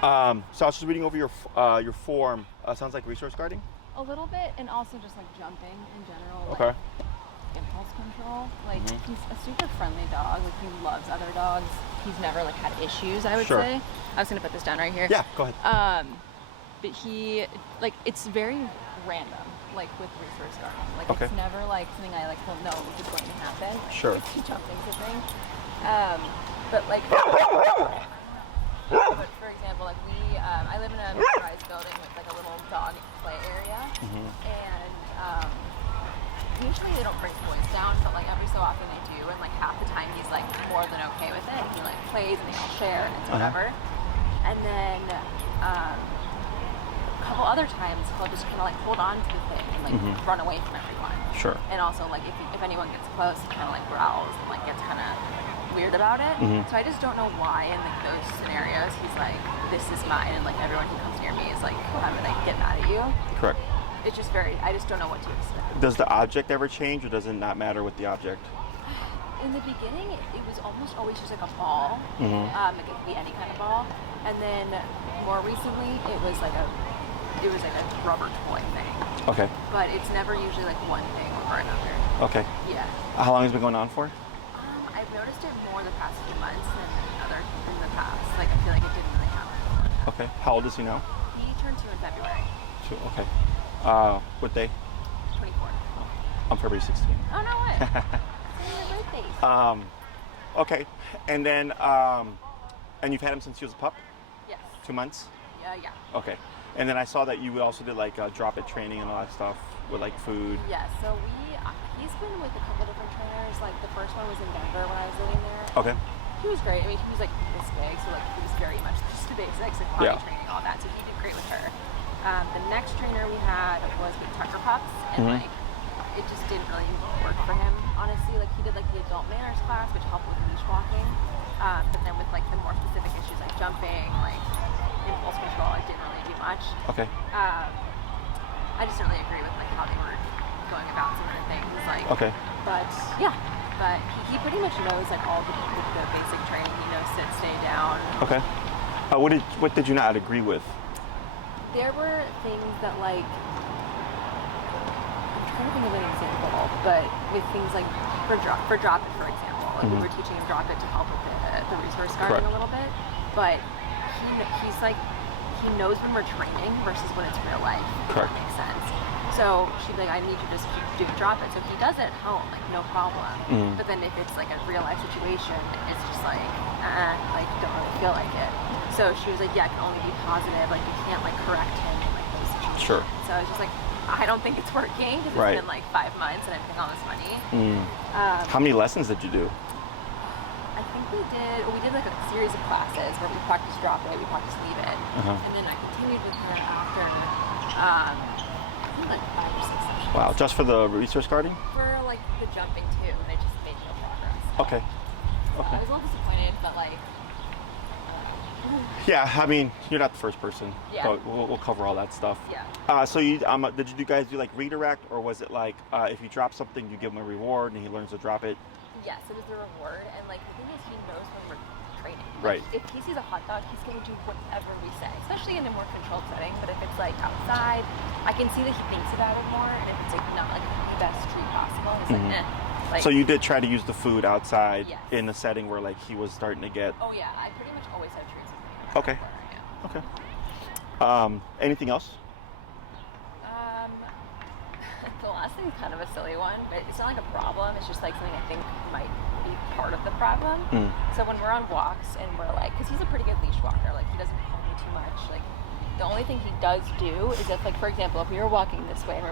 So I was just reading over your form. Sounds like resource guarding. A little bit, and also just like jumping in general. Okay. Like, impulse control. Like he's a super friendly dog. Like he loves other dogs. He's never like had issues, I would say. I was gonna put this down right here. Yeah, go ahead. But he like it's very random, like with resource guarding. Like it's never like something I like will know is going to happen. Like, Sure. Jumping's a thing. But like but for example, like I live in a mid-rise building with like a little dog play area, and usually they don't bring toys down, but like every so often they do, and like half the time he's like more than okay with it. He like plays and they all share and it's whatever. And then a couple other times he'll just kind of like hold on to the thing and like run away from everyone. Sure. And also like if anyone gets close, he kind of like growls and like gets kind of weird about it. So I just don't know why in like those scenarios he's like, this is mine, and like everyone who comes near me is like, how did I get mad at you? Correct. It's just I just don't know what to expect. Does the object ever change, or does it not matter with the object? In the beginning, it was almost always just like a ball. It could be any kind of ball. And then more recently, it was like a rubber toy thing. Okay. But it's never usually like one thing or another. Okay. Yeah. How long has it been going on for? I've noticed it more the past few months than in the past. Like I feel like it didn't really happen before that. Okay. How old is he now? He turned 2 in February. 2. Okay. What day? 24. I'm February 16th. Oh no way! It's your birthday. Okay. And then and you've had him since he was a pup? Yes. 2 months? Yeah. Okay. And then I saw that you also did like drop it training and all that stuff with like food. Yeah, so he's been with a couple different trainers. Like the first one was in Denver when I was living there. Okay. He was great. I mean, he was like this big, so like he was very much just the basics, like potty training, all that. So he did great with her. The next trainer we had was with Tucker Pups, and like it just didn't really work for him, honestly. Like he did like the adult manners class, which helped with leash walking, but then with like the more specific issues like jumping, like impulse control, it didn't really do much. Okay. I just didn't really agree with like how they were going about some of the things. Like, but yeah, but he pretty much knows like all the basic training. He knows sit, stay down. Okay. What did you not agree with? There were things that like I'm trying to think of an example, but with things like for drop it, for example, like we were teaching him drop it to help with the resource guarding a little bit, but he's like he knows when we're training versus when it's real life. If that makes sense. So she'd be like, I need you to just do drop it. So he does it at home, like no problem. But then if it's like a real life situation, it's just like, don't really feel like it. So she was like, yeah, it can only be positive. Like you can't like correct him in like those situations. Sure. So I was just like, I don't think it's working because it's been like 5 months and I'm paying all this money. How many lessons did you do? I think we did like a series of classes where we practiced drop it, we practiced leave it, and then I continued with her after. I think like 5 or 6 sessions. Wow, just for the resource guarding? For like the jumping too, and I just made no progress. Okay. So I was a little disappointed, but like. Yeah, I mean, you're not the first person. Yeah. So we'll cover all that stuff. Yeah. So you did you guys do like redirect, or was it like if you drop something, you give him a reward and he learns to drop it? Yes, it was the reward, and like the thing is, he knows when we're training. Like, if he sees a hot dog, he's going to do whatever we say, especially in a more controlled setting. But if it's like outside, I can see that he thinks about it more, and if it's like not like the best treat possible, he's like, Like, so you did try to use the food outside in a setting where like he was starting to get. Oh yeah, I pretty much always have treats. Okay. Okay. Anything else? The last thing's kind of a silly one, but it's not like a problem. It's just like something I think might be part of the problem. So when we're on walks and we're like, because he's a pretty good leash walker, like he doesn't pull me too much. Like the only thing he does do is if, like, for example, if we were walking this way and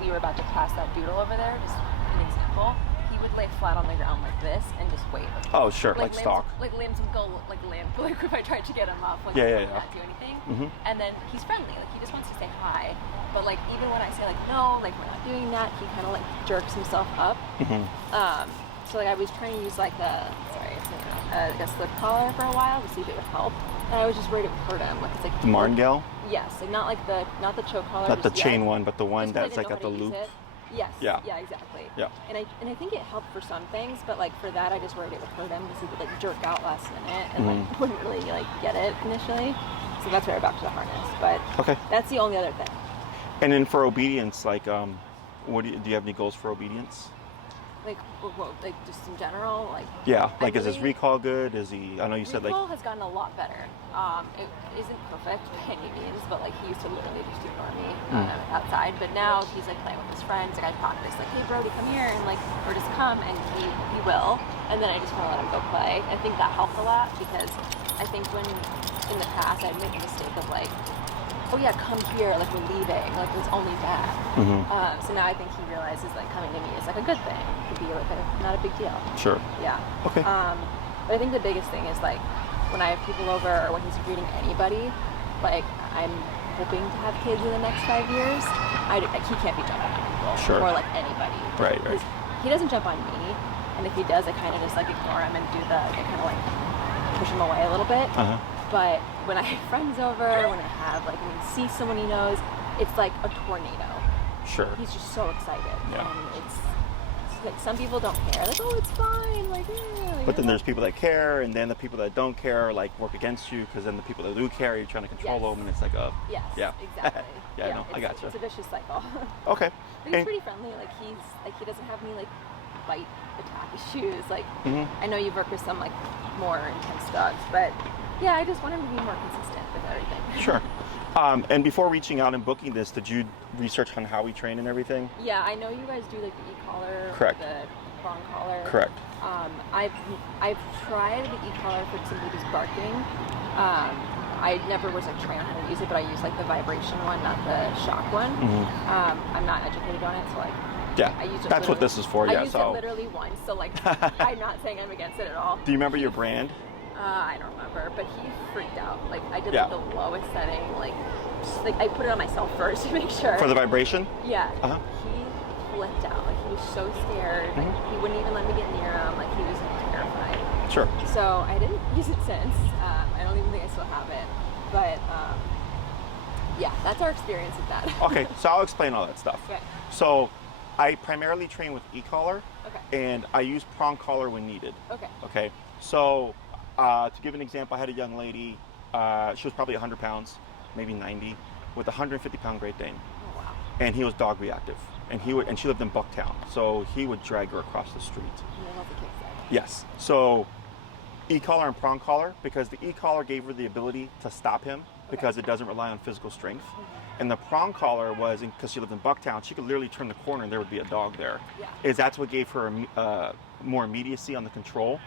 we were about to pass that doodle over there, just an example, he would lay flat on the ground like this and just wait. Oh sure, like stalk. Like limbs would go like limp. Like if I tried to get him up, like he would not do anything. And then he's friendly. Like he just wants to say hi. But like even when I say like no, like we're not doing that, he kind of like jerks himself up. So like I was trying to use like a slip collar for a while to see if it would help, and I was just worried it would hurt him. Like it's like the martingale. Yes, like not the choke collar. Not the chain one, but the one that's like at the loop. Yes. Yeah. Yeah, exactly. Yeah. And I think it helped for some things, but like for that, I just worried it would hurt him because he would like jerk out last minute and like wouldn't really like get it initially. So that's why we're back to the harness. But Okay. that's the only other thing. And then for obedience, like, what do you have any goals for obedience? Like, well, like just in general, like. Yeah, like is his recall good? Is he? I know you said like. Recall has gotten a lot better. It isn't perfect by any means, but like he used to literally just ignore me outside. But now he's like playing with his friends. Like I practice, like, hey Brody, come here, and like, or just come, and he will. And then I just kind of let him go play. I think that helped a lot because I think when in the past I'd make the mistake of like, oh yeah, come here, like we're leaving, like it's only that. So now I think he realizes like coming to me is like a good thing. It could be like not a big deal. Sure. Yeah. Okay. But I think the biggest thing is like when I have people over or when he's greeting anybody, like I'm hoping to have kids in the next 5 years. He can't be jumping on people. Sure. Or like anybody. Right. He doesn't jump on me, and if he does, I kind of just like ignore him and do I kind of like push him away a little bit. But when I have friends over, when I have like when he sees someone he knows, it's like a tornado. Sure. He's just so excited. Yeah. And it's like some people don't care. Like, oh, it's fine. Like, yeah. But then there's people that care, and then the people that don't care like work against you because then the people that do care, you're trying to control them, and it's like a. Yes. Yeah. Exactly. Yeah. No, I got you. It's a vicious cycle. Okay. But he's pretty friendly. Like he doesn't have me like bite, attack issues. Like I know you've worked with some like more intense dogs, but yeah, I just want him to be more consistent with everything. Sure. And before reaching out and booking this, did you research on how we train and everything? Yeah, I know you guys do like the e-collar, Correct. The prong collar. Correct. I've tried the e-collar for simply just barking. I never was like trained on how to use it, but I use like the vibration one, not the shock one. I'm not educated on it, so like. Yeah, I used it that's what this is for. I used it literally once, so like I'm not saying I'm against it at all. Do you remember your brand? I don't remember, but he freaked out. Like I did like the lowest setting, like I put it on myself first to make sure. For the vibration? Yeah. He flipped out. Like he was so scared. Like he wouldn't even let me get near him. Like he was terrified. Sure. So I didn't use it since. I don't even think I still have it. But yeah, that's our experience with that. Okay, so I'll explain all that stuff. Okay. So I primarily train with e-collar, okay, and I use prong collar when needed. Okay. Okay. So to give an example, I had a young lady. She was probably 100 pounds, maybe 90, with a 150-pound Great Dane. Oh wow. And he was dog reactive, and she lived in Bucktown, so he would drag her across the street. You know the kids say. Yes. So e-collar and prong collar, because the e-collar gave her the ability to stop him because it doesn't rely on physical strength. And the prong collar was, because she lived in Bucktown, she could literally turn the corner and there would be a dog there. Yeah. That's what gave her more immediacy on the control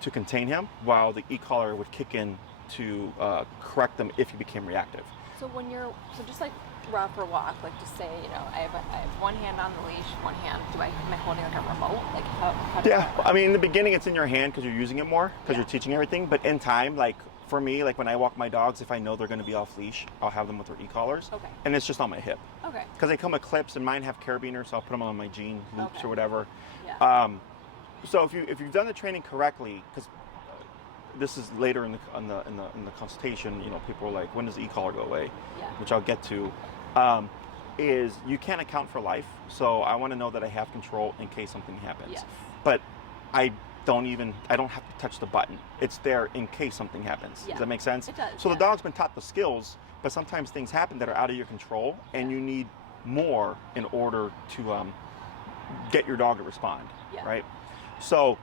to contain him, while the e-collar would kick in to correct them if he became reactive. So when you're, just like route for walk, like just say, I have one hand on the leash, one hand, am I holding like a remote? Like how does that work? I mean, in the beginning it's in your hand because you're using it more, because you're teaching everything, but in time, like for me, like when I walk my dogs, if I know they're going to be off leash, I'll have them with their e-collars. Okay. And it's just on my hip. Okay. Because they come with clips, and mine have carabiners, so I'll put them on my jean loops or whatever. Yeah. So if you've done the training correctly, because this is later in the consultation, people are like, when does the e-collar go away? Yeah. Which I'll get to. Is you can't account for life, so I want to know that I have control in case something happens. Yes. But I don't have to touch the button. It's there in case something happens. Yeah. Does that make sense? It does. So the dog's been taught the skills, but sometimes things happen that are out of your control, and you need more in order to get your dog to respond. Yeah. Right. So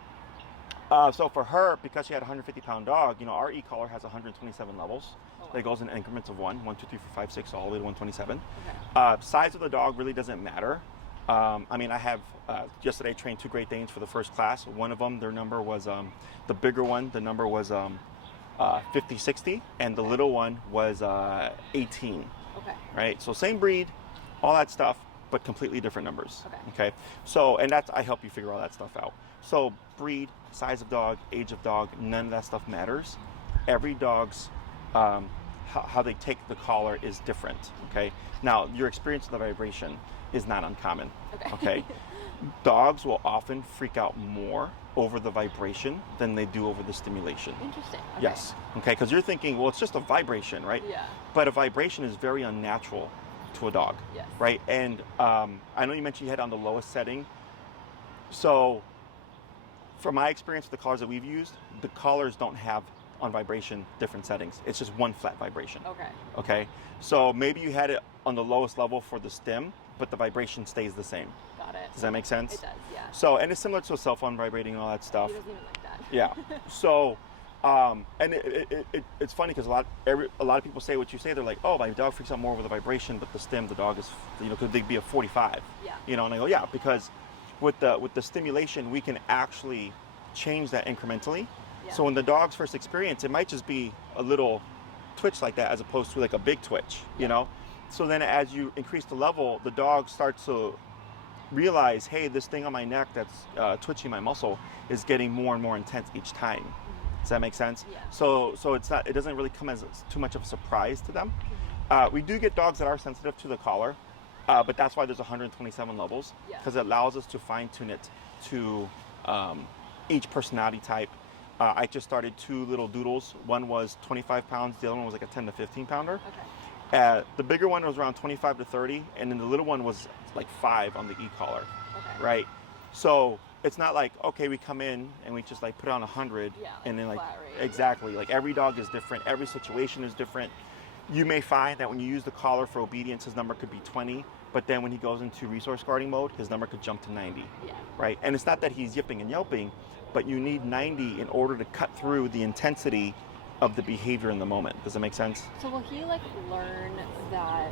for her, because she had a 150-pound dog, our e-collar has 127 levels. That goes in increments of 1, 2, 3, 4, 5, 6, all the way to 127. Okay. Size of the dog really doesn't matter. I have, yesterday I trained 2 Great Danes for the first class. One of them, their number was, the bigger one, the number was 50, 60, and the little one was 18. Okay. Right? So same breed, all that stuff, but completely different numbers. Okay. So, and I help you figure all that stuff out. So breed, size of dog, age of dog, none of that stuff matters. Every dog's how they take the collar is different. Okay. Now your experience with the vibration is not uncommon. Okay. Dogs will often freak out more over the vibration than they do over the stimulation. Interesting. Okay. Yes. Okay. Because you're thinking, well, it's just a vibration, right? Yeah. But a vibration is very unnatural to a dog, Yes. right? And I know you mentioned you had on the lowest setting. So from my experience with the collars that we've used, the collars don't have on vibration different settings. It's just one flat vibration. Okay. Okay. So maybe you had it on the lowest level for the stem, but the vibration stays the same. Got it. Does that make sense? It does, yeah. So, and it's similar to a cell phone vibrating and all that stuff. He doesn't even like that. Yeah. So, and it's funny because a lot of people say what you say. They're like, oh, my dog freaks out more over the vibration, but the stem, the dog is, could they be a 45? Yeah. And I go, yeah, because with the stimulation, we can actually change that incrementally. Yeah. So when the dog's first experience, it might just be a little twitch like that as opposed to like a big twitch, So then as you increase the level, the dog starts to realize, hey, this thing on my neck that's twitching my muscle is getting more and more intense each time. Does that make sense? Yeah. So it doesn't really come as too much of a surprise to them. We do get dogs that are sensitive to the collar, but that's why there's 127 levels, because it allows us to fine tune it to each personality type. I just started 2 little doodles. One was 25 pounds, the other one was like a 10 to 15 pounder. Okay. The bigger one was around 25 to 30, and then the little one was like 5 on the e-collar, right? So it's not like, okay, we come in and we just like put on 100, and then like, exactly, like every dog is different, every situation is different. You may find that when you use the collar for obedience, his number could be 20, but then when he goes into resource guarding mode, his number could jump to 90, right? And it's not that he's yipping and yelping, but you need 90 in order to cut through the intensity of the behavior in the moment. Does that make sense? So will he like learn that,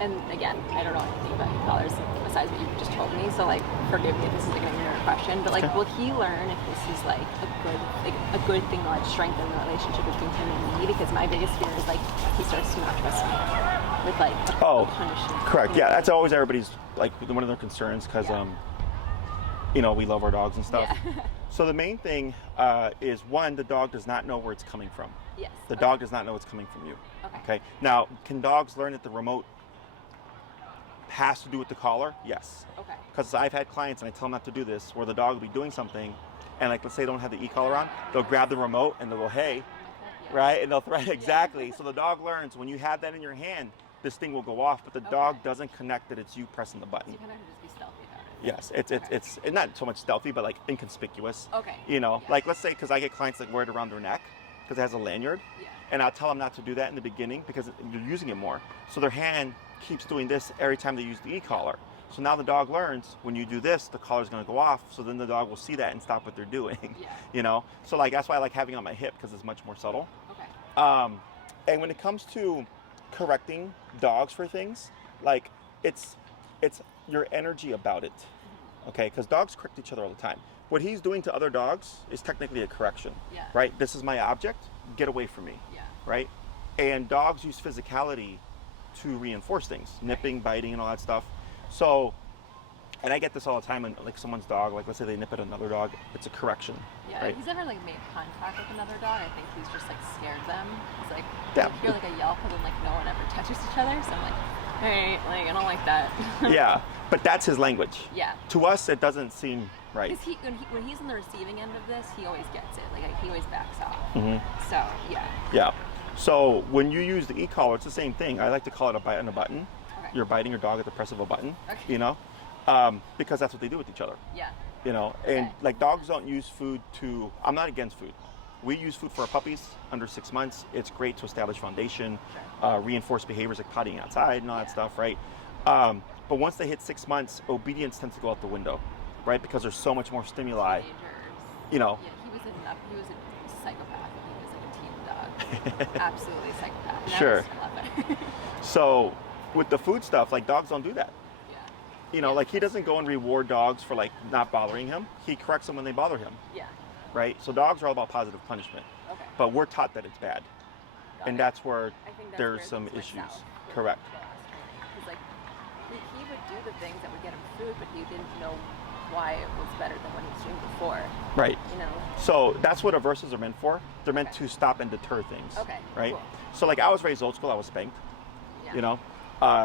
and again, I don't know anything about collars besides what you just told me, so like forgive me if this is like an ignorant question, but like will he learn if this is like a good thing to like strengthen the relationship between him and me? Because my biggest fear is like he starts to not trust me with like a punishment. Correct. Yeah, that's always everybody's like one of their concerns, because we love our dogs and stuff. So the main thing is, one, the dog does not know where it's coming from. Yes. The dog does not know it's coming from you. Okay. Now, can dogs learn that the remote has to do with the collar? Yes. Okay. Because I've had clients, and I tell them not to do this, where the dog will be doing something, and like let's say they don't have the e-collar on, they'll grab the remote and they'll go, hey, right? And they'll threat exactly. So the dog learns when you have that in your hand, this thing will go off, but the dog doesn't connect that it's you pressing the button. So you kind of have to just be stealthy about it. Yes, it's not so much stealthy, but like inconspicuous. Okay. Like let's say, because I get clients that wear it around their neck because it has a lanyard, and I'll tell them not to do that in the beginning because you're using it more. So their hand keeps doing this every time they use the e-collar. So now the dog learns when you do this, the collar's going to go off. So then the dog will see that and stop what they're doing. So like that's why I like having it on my hip, because it's much more subtle. Okay. And when it comes to correcting dogs for things, like it's your energy about it. Okay, because dogs correct each other all the time. What he's doing to other dogs is technically a correction, right? This is my object, get away from me, right? And dogs use physicality to reinforce things, nipping, biting, and all that stuff. So, and I get this all the time, when like someone's dog, like let's say they nip at another dog, it's a correction. Yeah, right? he's never like made contact with another dog. I think he's just like scared them. He's like, Yeah. you hear like a yelp, and then like no one ever touches each other. So I'm like, hey, like I don't like that. Yeah, but that's his language. Yeah. To us, it doesn't seem right. Because when he's on the receiving end of this, he always gets it. Like he always backs off. Mm-hmm. So yeah. Yeah. So when you use the e-collar, it's the same thing. I like to call it a bite on a button. Okay. You're biting your dog at the press of a button. Okay. Because that's what they do with each other. Yeah. And like dogs don't use food to. I'm not against food. We use food for our puppies under 6 months. It's great to establish foundation, reinforce behaviors like pottying outside and all that stuff, right? But once they hit 6 months, obedience tends to go out the window, right? Because there's so much more stimuli. Teenagers. Yeah, he was a psychopath. He was like a team dog. Absolutely a psychopath. And Sure. I love it. So with the food stuff, like dogs don't do that. Like he doesn't go and reward dogs for like not bothering him. He corrects them when they bother him. Yeah. Right? So dogs are all about positive punishment. Okay. But we're taught that it's bad. And that's where I think that's there's where some things went issues. south. Correct. Because like he would do the things that would get him food, but he didn't know why it was better than what he was doing before. Right. So that's what aversives are meant for. They're meant to stop and deter things. Okay. Right? Cool. So like I was raised old school, I was spanked. Yeah.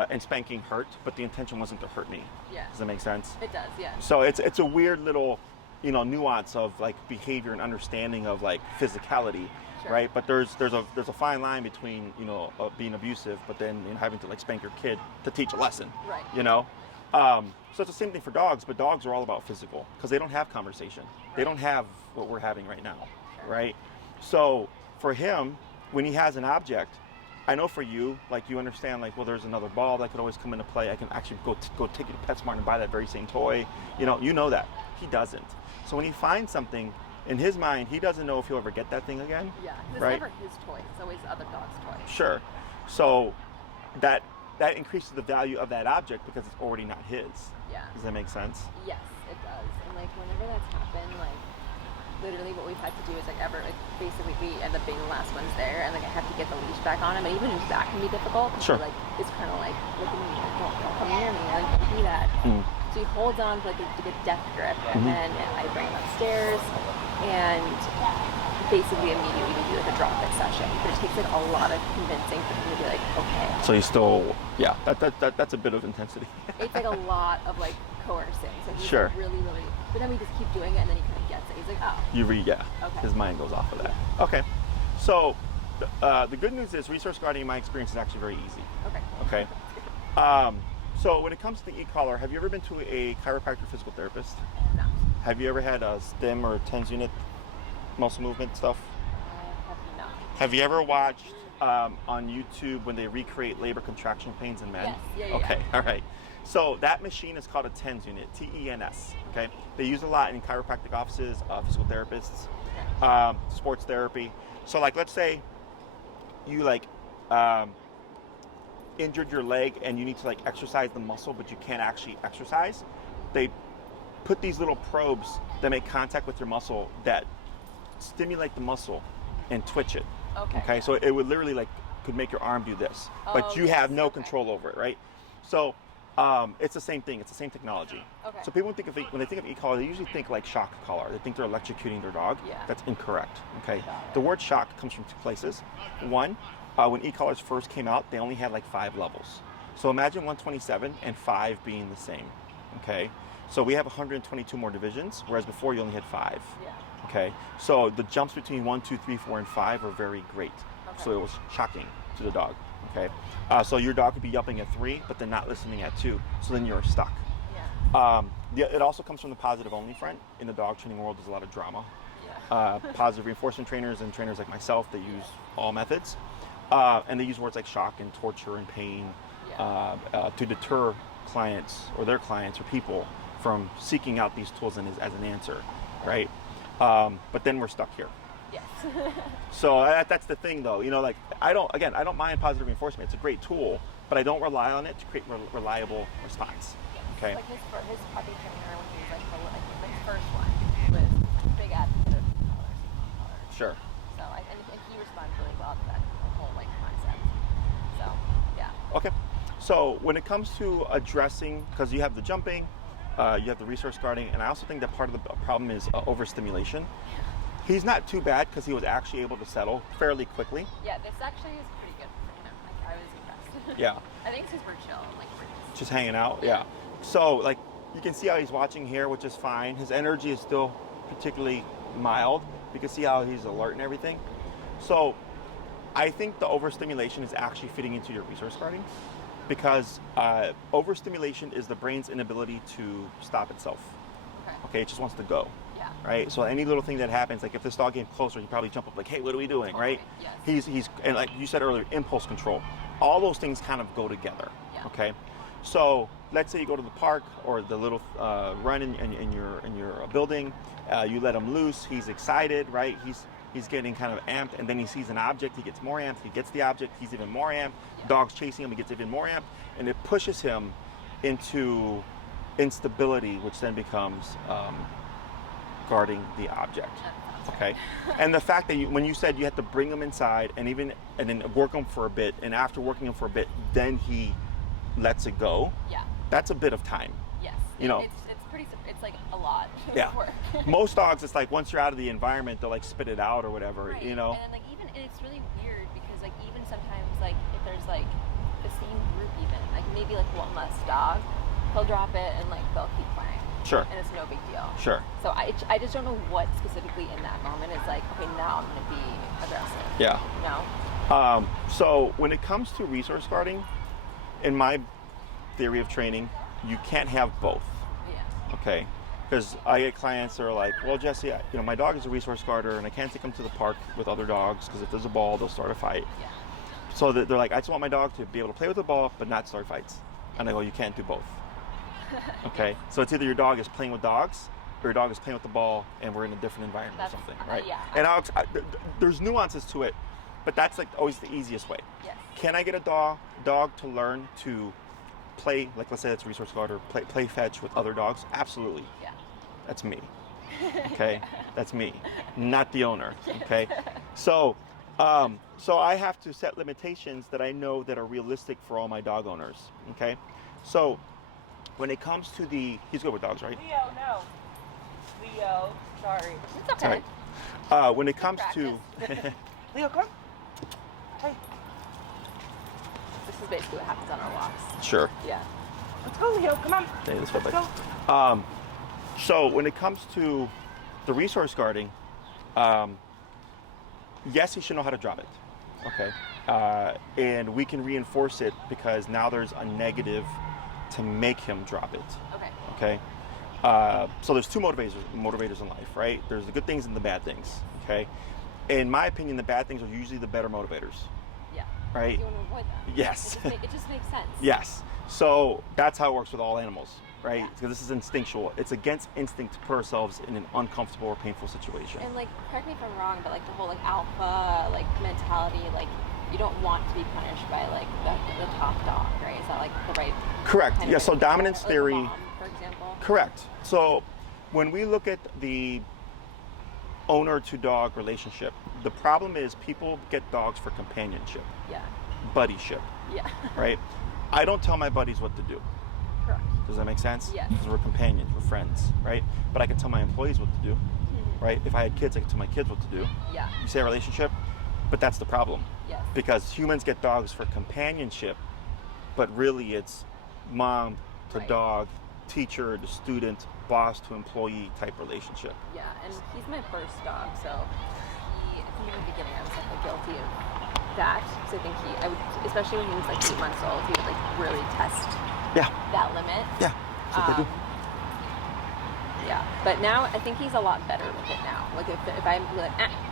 And spanking hurt, but the intention wasn't to hurt me. Yeah. Does that make sense? It does, yeah. So it's a weird little nuance of like behavior and understanding of like physicality, Sure. right? But there's a fine line between being abusive, but then having to like spank your kid to teach a lesson, Right. So it's the same thing for dogs, but dogs are all about physical because they don't have conversation. They don't have what we're having right now, Sure. right? So for him, when he has an object, I know for you, like you understand, like, well, there's another ball that could always come into play. I can actually go take you to PetSmart and buy that very same toy. You know that. He doesn't. So when he finds something, in his mind, he doesn't know if he'll ever get that thing again. Yeah, it's right? never his toy. It's always the other dog's toy. Sure. So that increases the value of that object because it's already not his. Yeah. Does that make sense? Yes, it does. And like whenever that's happened, like literally what we've had to do is like basically we end up being the last ones there, and like I have to get the leash back on him, and even just that can be difficult. Sure. Like it's kind of like look at me, like, don't come near me, like don't do that. So he holds on for like a death grip, and then I bring him upstairs, and basically immediately we do like a drop it session. But it takes like a lot of convincing for him to be like, okay. So you still, that's a bit of intensity. It's like a lot of like coercing. So he's Sure. like really, really, but then we just keep doing it, and then he kind of gets it. He's like, oh. Okay. His mind goes off of that. Okay. So the good news is resource guarding in my experience is actually very easy. Okay. Okay. So when it comes to the e-collar, have you ever been to a chiropractor physical therapist? No. Have you ever had a stem or TENS unit muscle movement stuff? I have not. Have you ever watched on YouTube when they recreate labor contraction pains in men? Yes. Yeah. Okay. All right. So that machine is called a TENS unit, TENS. Okay. They use it a lot in chiropractic offices, physical therapists, sports therapy. So like, let's say you like injured your leg and you need to like exercise the muscle, but you can't actually exercise. They put these little probes that make contact with your muscle that stimulate the muscle and twitch it. Okay. So it would literally like could make your arm do this, but you have no control over it, right? So it's the same thing. It's the same technology. Okay. So people think when they think of e-collar, they usually think like shock collar. They think they're electrocuting their dog. Yeah. That's incorrect. Okay. The word shock comes from two places. One, when e-collars first came out, they only had like 5 levels. So imagine 127 and 5 being the same. Okay. So we have 122 more divisions, whereas before you only had 5. Yeah. Okay. So the jumps between 1, 2, 3, 4, and 5 are very great. Okay. So it was shocking to the dog. Okay. So your dog could be yelping at 3, but then not listening at 2. So then you're stuck. Yeah. It also comes from the positive only front. In the dog training world, there's a lot of drama. Yeah. Positive reinforcement trainers and trainers like myself, they use all methods. And they use words like shock and torture and pain to deter clients or their clients or people from seeking out these tools as an answer, right? But then we're stuck here. Yes. So that's the thing, though. Like I don't mind positive reinforcement. It's a great tool, but I don't rely on it to create reliable response. Okay. Like his puppy trainer, when he was like his first one, was a big advocate of e-collars. Sure. So and he responds really well to that whole like concept. So yeah. Okay. So when it comes to addressing, because you have the jumping, you have the resource guarding, and I also think that part of the problem is overstimulation. He's not too bad because he was actually able to settle fairly quickly. Yeah, this actually is pretty good for him. Like, I was impressed. Yeah. I think it's because we're chill. Like we're Just hanging out. Yeah. So like you can see how he's watching here, which is fine. His energy is still particularly mild. You can see how he's alert and everything. So I think the overstimulation is actually fitting into your resource guarding because overstimulation is the brain's inability to stop itself. Okay, it just wants to go. Yeah. Right. So any little thing that happens, like if this dog came closer, he'd probably jump up like, "Hey, what are we doing?" Right. Yes. He's and like you said earlier, impulse control. All those things kind of go together. Yeah. Okay. So let's say you go to the park or the little run in your building. You let him loose. He's excited. Right. He's getting kind of amped, and then he sees an object. He gets more amped. He gets the object. He's even more amped. Yeah. Dog's chasing him. He gets even more amped, and it pushes him into instability, which then becomes guarding the object. Okay. And the fact that when you said you had to bring him inside and then work him for a bit, and after working him for a bit, then he lets it go. Yeah. That's a bit of time. Yes. It's like a lot of Yeah. work. Most dogs, it's like once you're out of the environment, they'll like spit it out or whatever. Right. You know. And like and it's really weird because like even sometimes like if there's like the same group even like maybe like one less dog, he'll drop it and like they'll keep playing. Sure. And it's no big deal. Sure. So I just don't know what specifically in that moment is like, okay, now I'm going to be aggressive. Yeah. No? So when it comes to resource guarding, in my theory of training, you can't have both. Yeah. Okay. Because I get clients that are like, well, Jesse, my dog is a resource guarder and I can't take him to the park with other dogs because if there's a ball, they'll start a fight. Yeah. So they're like, I just want my dog to be able to play with the ball but not start fights. And I go, you can't do both. Okay. So it's either your dog is playing with dogs or your dog is playing with the ball and we're in a different environment or something, right? Yeah. And there's nuances to it, but that's like always the easiest way. Yes. Can I get a dog to learn to play, like let's say it's a resource guard, or play fetch with other dogs? Absolutely. Yeah. That's me. Okay. That's me, not the owner. Okay. So I have to set limitations that I know that are realistic for all my dog owners. Okay. So when it comes to he's good with dogs, right? Leo, no. Leo, sorry. It's okay. All right. When it comes to Leo, come. Hey. This is basically what happens on our walks. Sure. Yeah. Let's go, Leo. Come on. Okay, let's Let's go. go. So when it comes to the resource guarding, yes, he should know how to drop it. Okay. And we can reinforce it because now there's a negative to make him drop it. Okay. Okay. So there's two motivators in life, right? There's the good things and the bad things. Okay. In my opinion, the bad things are usually the better motivators. Yeah. Right? You want to avoid that. Yes. It just makes sense. Yes. So that's how it works with all animals, right? Yeah. Because this is instinctual. It's against instinct to put ourselves in an uncomfortable or painful situation. And like, correct me if I'm wrong, but like the whole like alpha like mentality, like you don't want to be punished by like the top dog, right? Is that like the right? Correct. kind Yeah. of So like, dominance like theory. mom, for example. Correct. So when we look at the owner to dog relationship, the problem is people get dogs for companionship, Yeah. buddyship, Yeah. right? I don't tell my buddies what to do. Correct. Does that make sense? Yes. Because we're companions, we're friends, right? But I can tell my employees what to do, Mhm. right? If I had kids, I could tell my kids what to do. Yeah. You say a relationship, but that's the problem. Yes. Because humans get dogs for companionship, but really it's mom to Right. dog, teacher to student, boss to employee type relationship. Yeah, and he's my first dog, so I think in the beginning I was like guilty of that. So I think I would, especially when he was like 8 months old, he would like really test Yeah. that limit. Yeah. That's what they do. Yeah, but now I think he's a lot better with it now. Like if I'm like,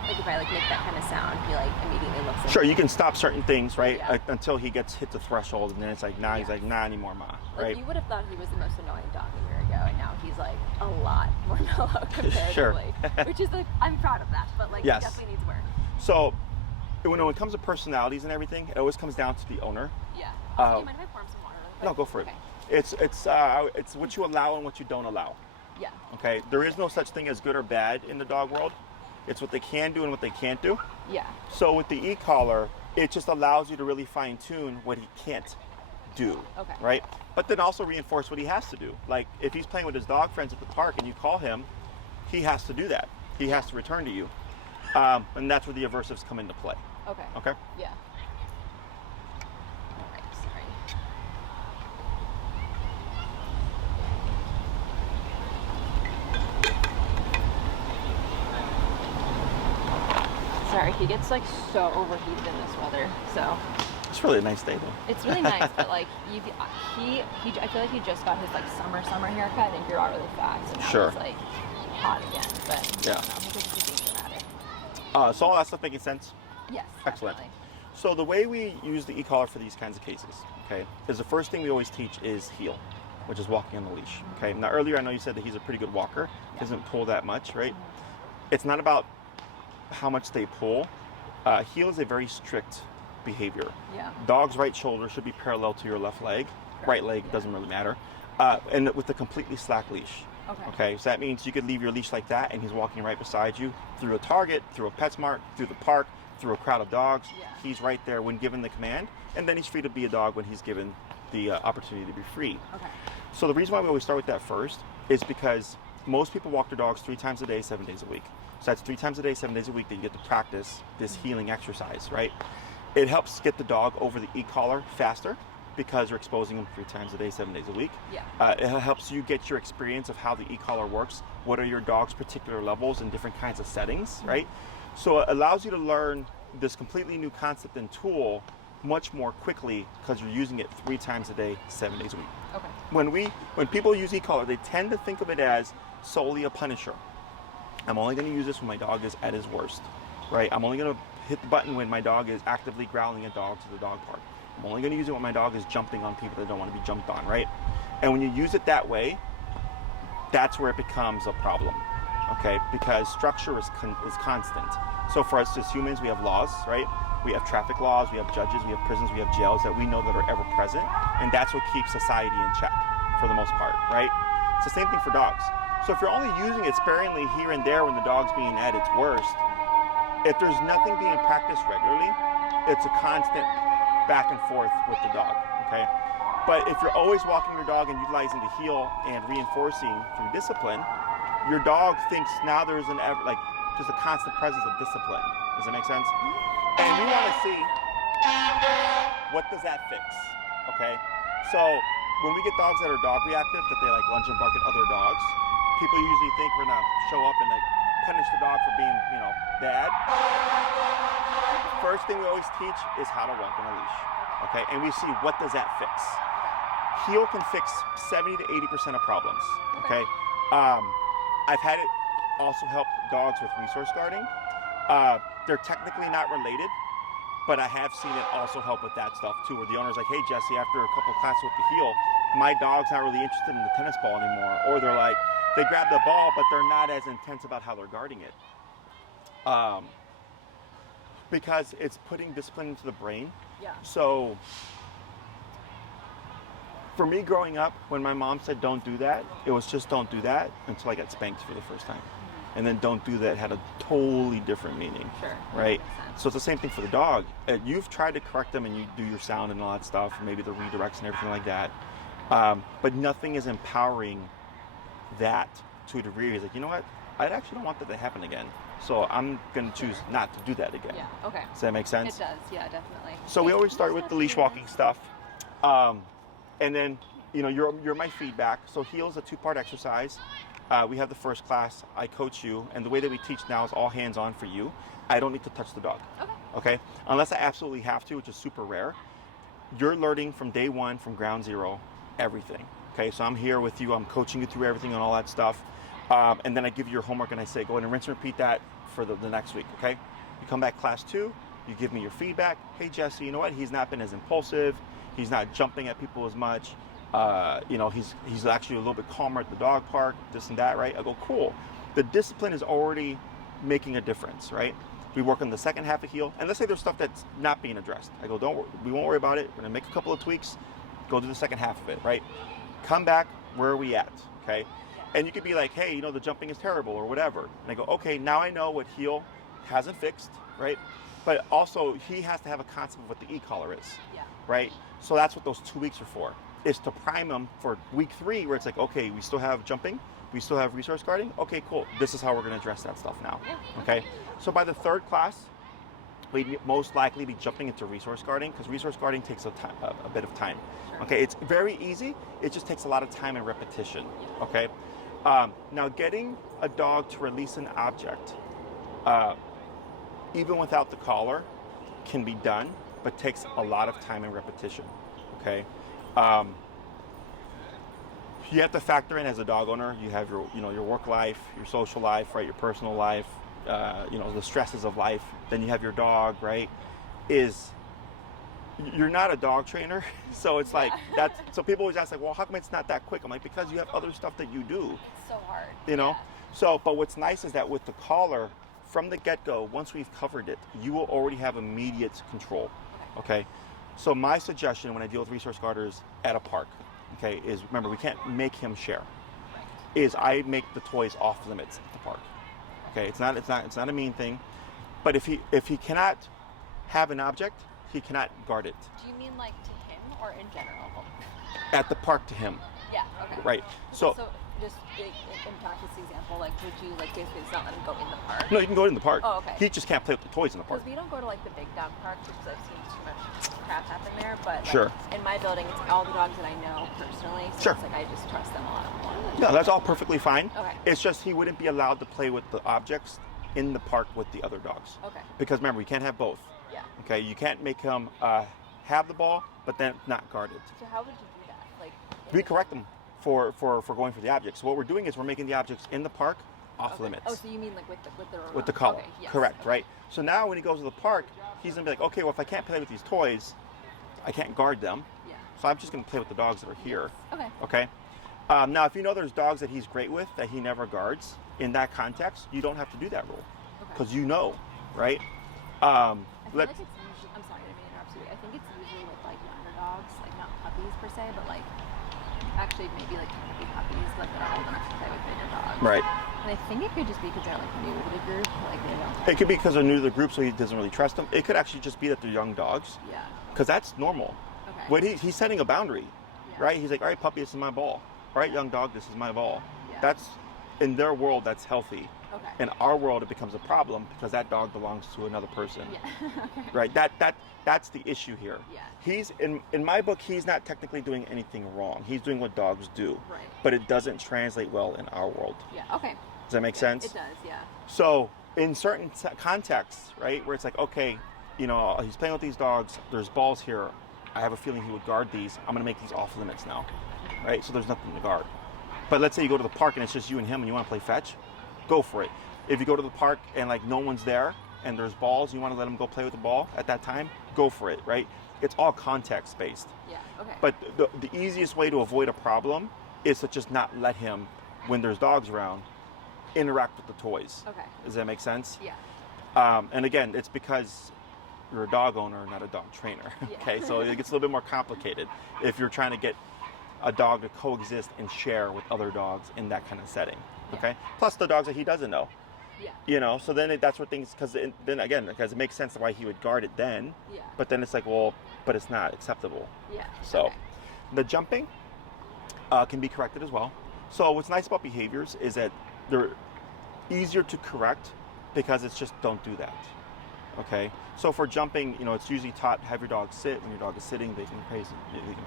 if I like make that kind of sound, he like immediately looks at Sure, me. you can stop certain things, right? Yeah. Until he gets hit the threshold, and then it's like, nah, he's Yeah. like, nah anymore, ma, Like right? you would have thought he was the most annoying dog a year ago, and now he's like a lot more mellow comparatively. Sure. Which is like, I'm proud of that, but like Yes. it definitely needs work. So, when it comes to personalities and everything, it always comes down to the owner. Yeah. Uh, Do you mind if I pour him some water? Really No, quick? go for it. Okay. It's what you allow and what you don't allow. Yeah. Okay, there is no such thing as good or bad in the dog world. It's what they can do and what they can't do. Yeah. So with the e-collar, it just allows you to really fine tune what he can't do. Okay. Right? But then also reinforce what he has to do. Like if he's playing with his dog friends at the park and you call him, he has to do that. He has to return to you. And that's where the aversives come into play. Okay. Okay? Yeah. All right. Sorry. Sorry, he gets like so overheated in this weather. So It's really a nice day though. it's really nice, but like I feel like he just got his like summer haircut and grew out really fast, and now Sure. he's like hot again. But Yeah. I don't know, I think it's just being dramatic. So all that stuff making sense? Yes. Excellent. Definitely. So the way we use the e-collar for these kinds of cases, okay, is the first thing we always teach is heel, which is walking on the leash. Okay. Now earlier I know you said that he's a pretty good walker, doesn't pull that much, right? It's not about how much they pull. Heel is a very strict behavior. Yeah. Dog's right shoulder should be parallel to your left leg. Right leg Yeah. doesn't really matter. And with a completely slack leash. Okay. Okay, so that means you could leave your leash like that and he's walking right beside you through a Target, through a PetSmart, through the park, through a crowd of dogs. Yeah. He's right there when given the command, and then he's free to be a dog when he's given the opportunity to be free. Okay. So the reason why we always start with that first is because most people walk their dogs 3 times a day, 7 days a week. So that's 3 times a day, 7 days a week that you get to practice this healing exercise, right? It helps get the dog over the e-collar faster, because you're exposing them 3 times a day, 7 days a week. Yeah. It helps you get your experience of how the e-collar works. What are your dog's particular levels in different kinds of settings, right? So it allows you to learn this completely new concept and tool much more quickly because you're using it 3 times a day, 7 days a week. Okay. When people use e-collar, they tend to think of it as solely a punisher. I'm only going to use this when my dog is at his worst, right? I'm only going to hit the button when my dog is actively growling at dogs to the dog park. I'm only going to use it when my dog is jumping on people that don't want to be jumped on, right? And when you use it that way, that's where it becomes a problem, okay? Because structure is constant. So for us as humans, we have laws, right? We have traffic laws, we have judges, we have prisons, we have jails that we know that are ever present, and that's what keeps society in check for the most part, right? It's the same thing for dogs. So if you're only using it sparingly here and there when the dog's being at its worst, if there's nothing being practiced regularly, it's a constant back and forth with the dog, okay? But if you're always walking your dog and utilizing the heel and reinforcing through discipline, your dog thinks now there's just a constant presence of discipline. Does that make sense? And we want to see, what does that fix, okay? So when we get dogs that are dog reactive, that they like lunge and bark at other dogs, people usually think we're gonna show up and like punish the dog for being, bad. First thing we always teach is how to walk on a leash, okay? And we see, what does that fix? Heel can fix 70 to 80% of problems, okay? I've had it also help dogs with resource guarding. They're technically not related, but I have seen it also help with that stuff too, where the owner's like, hey Jesse, after a couple of classes with the heel, my dog's not really interested in the tennis ball anymore. Or they're like, they grab the ball, but they're not as intense about how they're guarding it. Because it's putting discipline into the brain. Yeah. So for me growing up, when my mom said don't do that, it was just don't do that until I got spanked for the first time. And then don't do that had a totally different meaning. Sure. Right? So it's the same thing for the dog. You've tried to correct them and you do your sound and all that stuff, maybe the redirects and everything like that. But nothing is empowering that to a degree. He's like, you know what? I actually don't want that to happen again. So I'm going to choose not to do that again. Yeah, okay. Does that make sense? It does, yeah, definitely. So we always start with the leash walking stuff. And then, you're my feedback. So heel is a 2-part exercise. We have the first class. I coach you. And the way that we teach now is all hands-on for you. I don't need to touch the dog. Okay? Unless I absolutely have to, which is super rare. You're learning from day one, from ground zero, everything. Okay? So I'm here with you. I'm coaching you through everything and all that stuff. And then I give you your homework and I say, go ahead and rinse and repeat that for the next week, okay? You come back class 2, you give me your feedback. Hey, Jesse, you know what? He's not been as impulsive. He's not jumping at people as much. He's actually a little bit calmer at the dog park, this and that, right? I go, cool. The discipline is already making a difference, right? We work on the second half of heel, and let's say there's stuff that's not being addressed. I go, we won't worry about it. We're gonna make a couple of tweaks, go do the second half of it, right? Come back, where are we at, okay? And you could be like, hey, the jumping is terrible or whatever. And I go, okay, now I know what heel hasn't fixed, right? But also he has to have a concept of what the e-collar is, right? So that's what those 2 weeks are for, is to prime them for week 3 where it's like, okay, we still have jumping, we still have resource guarding. Okay, cool. This is how we're gonna address that stuff now, okay? So by the 3rd class, we'd most likely be jumping into resource guarding because resource guarding takes a bit of time. Okay, it's very easy. It just takes a lot of time and repetition, okay? Now getting a dog to release an object, even without the collar, can be done, but takes a lot of time and repetition, okay? You have to factor in as a dog owner, you have your work life, your social life, right? Your personal life, the stresses of life. Then you have your dog, right? You're not a dog trainer, so it's like so people always ask like, well, how come it's not that quick? I'm like, because you have other stuff that you do. It's so hard. So, but what's nice is that with the collar, from the get-go, once we've covered it, you will already have immediate control, okay? So my suggestion when I deal with resource guarders at a park, okay, is remember, we can't make him share, is I make the toys off limits at the park, okay? It's not a mean thing, but if he cannot have an object, he cannot guard it. Do you mean like to him or in general? At the park to him. Yeah. Okay. Right. So just in practice example, like, would you like basically just not let him go in the park? no, you can go in the park. Oh, okay. He just can't play with the toys in the park. Because we don't go to like the big dog parks because I've seen too much crap happen there. But like, Sure. in my building, it's all the dogs that I know personally. So Sure. it's like I just trust them a lot more. No, that's all perfectly fine. Okay. It's just he wouldn't be allowed to play with the objects in the park with the other dogs. Okay. Because remember, you can't have both. Yeah. Okay, you can't make him have the ball, but then not guard it. So how would you do that? Like. We correct them for going for the objects. So what we're doing is we're making the objects in the park off Okay. limits. Oh, so you mean like with the remote? With the collar. Okay, yes. Correct, Okay. right? So now when he goes to the park, he's gonna be like, okay, well if I can't play with these toys, I can't guard them. Yeah. So I'm just gonna play with the dogs that are here. Okay. Okay. Now if you know there's dogs that he's great with that he never guards, in that context, you don't have to do that rule. Okay. Because you know, right? I feel like it's usually, I'm sorry, I didn't mean to interrupt you. I think it's usually with like younger dogs, like not puppies per se, but like actually maybe like technically puppies, like that are old enough to play with bigger dogs. Right. And I think it could just be because they're like new to the group, like they don't. It could be because they're new to the group, so he doesn't really trust them. It could actually just be that they're young dogs, Yeah. because that's normal. Okay. When he's setting a boundary, Yeah. right? He's like, all right, puppy, this is my ball. All right, young dog, this is my ball. Yeah. That's, in their world, that's healthy. Okay. In our world, it becomes a problem because that dog belongs to another person. Yeah. Okay. Right? That's the issue here. Yeah. He's, in my book, he's not technically doing anything wrong. He's doing what dogs do. Right. But it doesn't translate well in our world. Yeah. Okay. Does that make sense? It does. Yeah. So in certain contexts, right, where it's like, okay, you know, he's playing with these dogs, there's balls here, I have a feeling he would guard these, I'm going to make these off limits now, right? So there's nothing to guard. But let's say you go to the park and it's just you and him and you want to play fetch, go for it. If you go to the park and like no one's there and there's balls, you want to let him go play with the ball at that time, go for it, right? It's all context based. Yeah. Okay. But the easiest way to avoid a problem is to just not let him, when there's dogs around, interact with the toys. Okay. Does that make sense? Yeah. And again, it's because you're a dog owner, not a dog trainer. Yeah. Okay, so it gets a little bit more complicated if you're trying to get a dog to coexist and share with other dogs in that kind of setting. Yeah. Okay, plus the dogs that he doesn't know. Yeah. You know, so then that's where things, because then again, because it makes sense why he would guard it then. Yeah. But then it's like, well, but it's not acceptable. Yeah. So Okay. the jumping can be corrected as well. So what's nice about behaviors is that they're easier to correct because it's just don't do that. Okay, so for jumping, you know, it's usually taught have your dog sit. When your dog is sitting, they can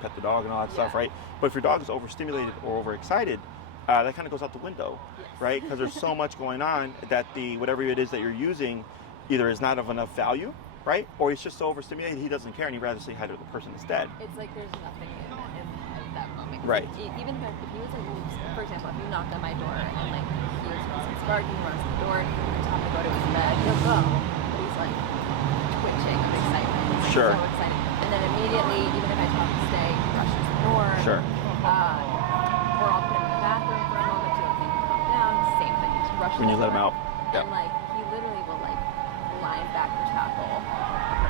pet the dog and all that stuff, Yeah. right? But if your dog is overstimulated or overexcited, that kind of goes out the window, Yes. right? Because there's so much going on that the whatever it is that you're using either is not of enough value, right? Or he's just so overstimulated he doesn't care and he'd rather say hi to the person instead. It's like there's nothing in that moment. Right. Even if he was like, for example, if you knocked on my door and like he was in his garden, he runs the door, and you tell him to go to his bed, he'll go. But he's like twitching of excitement. He's Sure. So excited. And then immediately, even if I tell him to stay, he rushes the door. Sure. Or I'll put him in the bathroom for a moment to let him calm down. Same thing. He rushes When you the let him door. out. And like he literally will like line back or tackle a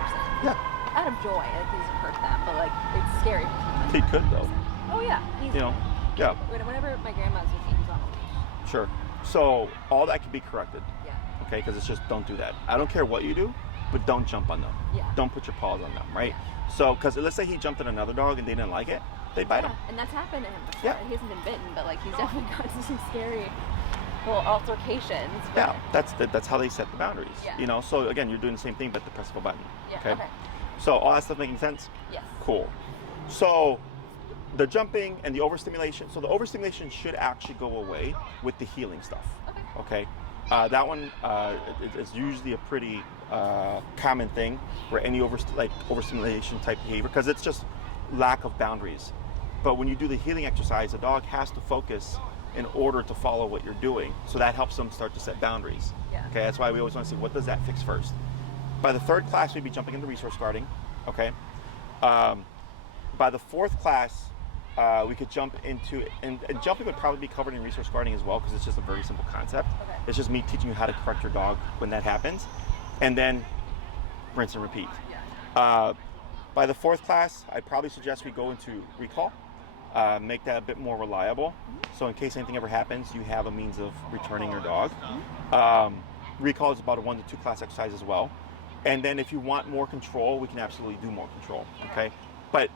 person. Yeah. Out of joy, like he's hurt them, but like it's scary. He could though. Oh yeah, he's, You know. Yeah. Whenever my grandma's with me, he's on a leash. Sure. So all that can be corrected. Yeah. Okay, because it's just don't do that. I don't care what you do, but don't jump on them. Yeah. Don't put your paws on them, right? So, because let's say he jumped at another dog and they didn't like it, they bite him. And that's happened to him before. Yeah. He hasn't been bitten, but like he's definitely gotten some scary little altercations. But, Yeah, that's how they set the boundaries. Yeah. You know, so again, you're doing the same thing, but the press of a button. Yeah. Okay. So all that stuff making sense? Yes. Cool. So the jumping and the overstimulation. So the overstimulation should actually go away with the healing stuff. Okay. Okay. That one is usually a pretty common thing where any overstimulation type behavior, because it's just lack of boundaries. But when you do the healing exercise, the dog has to focus in order to follow what you're doing. So that helps them start to set boundaries. Yeah. Okay, that's why we always want to see what does that fix first. By the third class, we'd be jumping into resource guarding. Okay. By the fourth class, we could jump into, and jumping would probably be covered in resource guarding as well, because it's just a very simple concept. Okay. It's just me teaching you how to correct your dog when that happens, and then rinse and repeat. Yeah. By the fourth class, I'd probably suggest we go into recall, make that a bit more reliable. So in case anything ever happens, you have a means of returning your dog. Recall is about a 1 to 2 class exercise as well. And then if you want more control, we can absolutely do more control, okay? But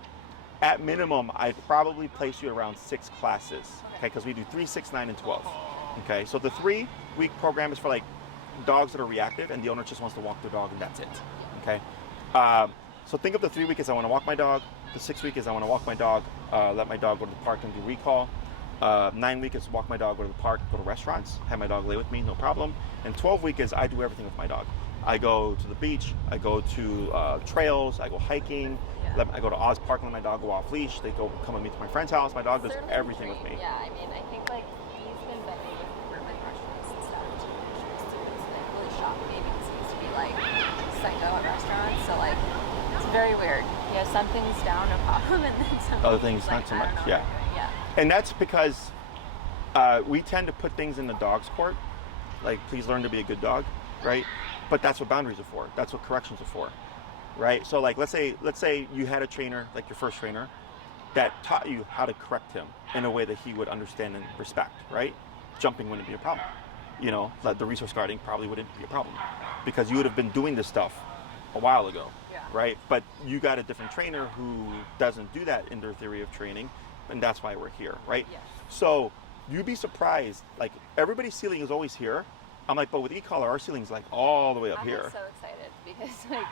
At minimum, I'd probably place you around 6 classes, okay? Because we do 3, 6, 9, and 12. Okay, so the 3-week program is for like dogs that are reactive and the owner just wants to walk their dog and that's it. Okay, so think of the 3 week as I want to walk my dog. The 6 week is I want to walk my dog, let my dog go to the park and do recall. 9 week is walk my dog, go to the park, go to restaurants, have my dog lay with me, no problem. And 12 week is I do everything with my dog. I go to the beach, I go to trails, I go hiking, I go to Oz Park and let my dog go off leash. They go come with me to my friend's house. My dog does everything with me. Yeah, I mean, I think like he's been better with my restaurants and stuff to students, and it really shocked me because he used to be like psycho at restaurants. So like, it's very weird. You know, some things down, no problem, and then some Other things like, not so much. I don't know what they're doing. Yeah. And that's because we tend to put things in the dog's court, like please learn to be a good dog, right? But that's what boundaries are for. That's what corrections are for, right? So like, let's say you had a trainer, like your first trainer, that taught you how to correct him in a way that he would understand and respect, right? Jumping wouldn't be a problem. You know, like the resource guarding probably wouldn't be a problem because you would have been doing this stuff a while ago, right? But you got a different trainer who doesn't do that in their theory of training, and that's why we're here, right? Yes. So you'd be surprised, like everybody's ceiling is always here. I'm like, but with e-collar, our ceiling's like all the way up I'm here. so excited because like,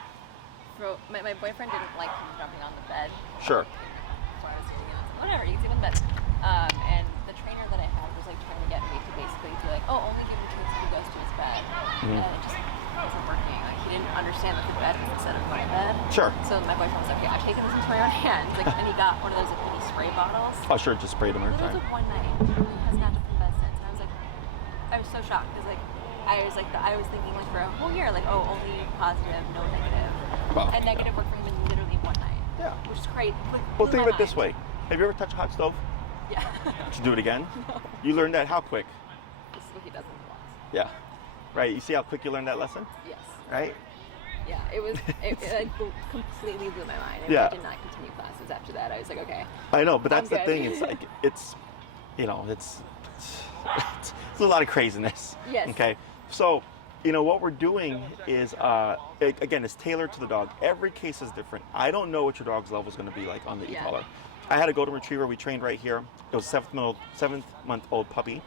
my boyfriend didn't like him jumping on the bed. Sure. So I was sitting on whatever, you can sit on the bed. And the trainer that I had was like trying to get me to basically be like, oh, only give him treats if he goes to his bed. And it just wasn't working. Like he didn't understand that the bed was instead of my bed. Sure. So my boyfriend was like, okay, I've taken this into my own hands. Like, and he got one of those like mini spray bottles. Oh, sure, just sprayed him every It was time. like one night. And he has not jumped in bed since. And I was like, I was so shocked because like, I was thinking like for a whole year, like, oh, only positive, no negative. Wow. And negative worked for him in literally one night. Yeah. Which is great. Well, think of it this way. Have you ever touched a hot stove? Yeah. Did you do it again? No. You learned that how quick? This is what he does in the box. Yeah. Right, you see how quick you learned that lesson? Yes. Right? Yeah, it like completely blew my mind. And Yeah. I did not continue classes after that. I was like, okay. I know, but that's I'm the good. thing. It's like, you know, it's a lot of craziness. Yes. Okay. So, you know, what we're doing is, again, it's tailored to the dog. Every case is different. I don't know what your dog's level is going to be like on the Yeah. e-collar. I had a golden retriever we trained right here. It was a 7-month-old puppy,